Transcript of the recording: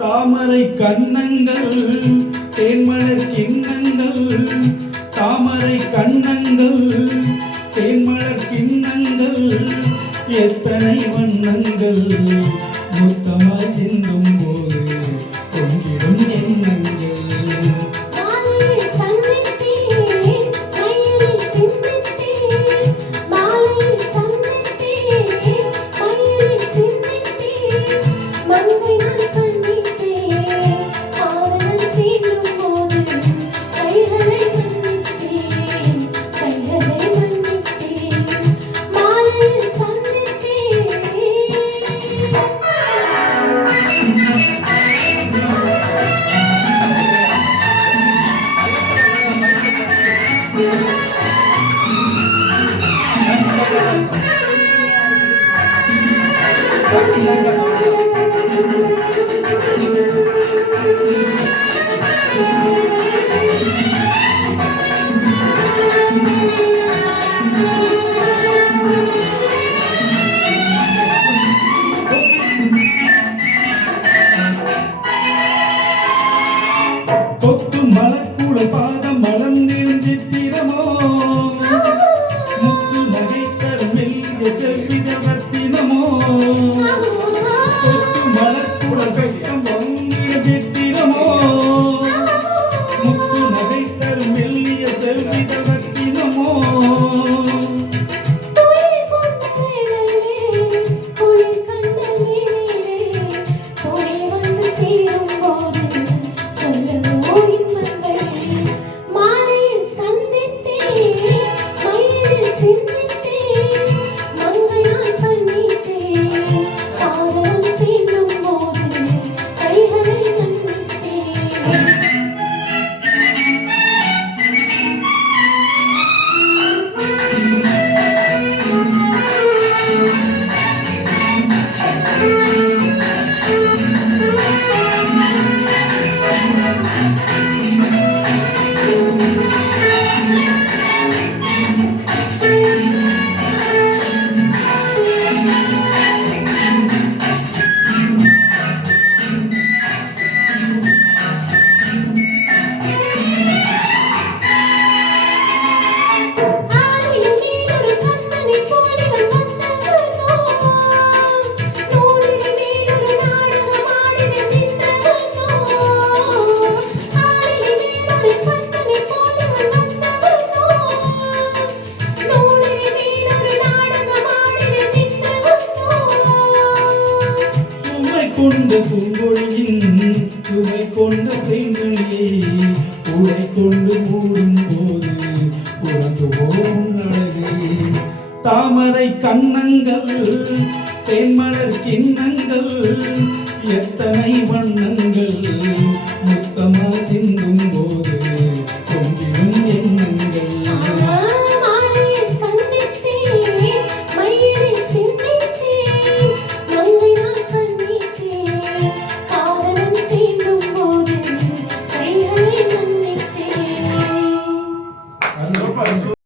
தாமரை கண்ணங்கள் தேன்மலர் கிண்ணங்கள் தாமரை கண்ணங்கள் தேன்மலர் கிண்ணங்கள் எத்தனை வண்ணங்கள் முத்தமாய் சிந்தும் போது பொங்கிடும் எண்ணங்கள் கொத்து மலக்கூட பாதம் மலர்ந்திடும் சித்திரமோ முத்து நகைத்தரும் மெல்லிய செல்வித வர்த்தினமோ கொத்து மலக்கூட பெட்டம் மலர்ந்திடும் சித்திரமோ முத்து நகைத்தரும் மெல்லிய செல்வித வர்த்தினமோ கொண்ட பூங்கொழியின் சுமை கொண்ட பெண்களே உடை கொண்டு மூடும் போது உறந்து போகும் அழகே தாமரை கண்ணங்கள் தேன்மலர் கிண்ணங்கள் எத்தனை வண்ணங்கள் முத்தமா சிந்தும் போது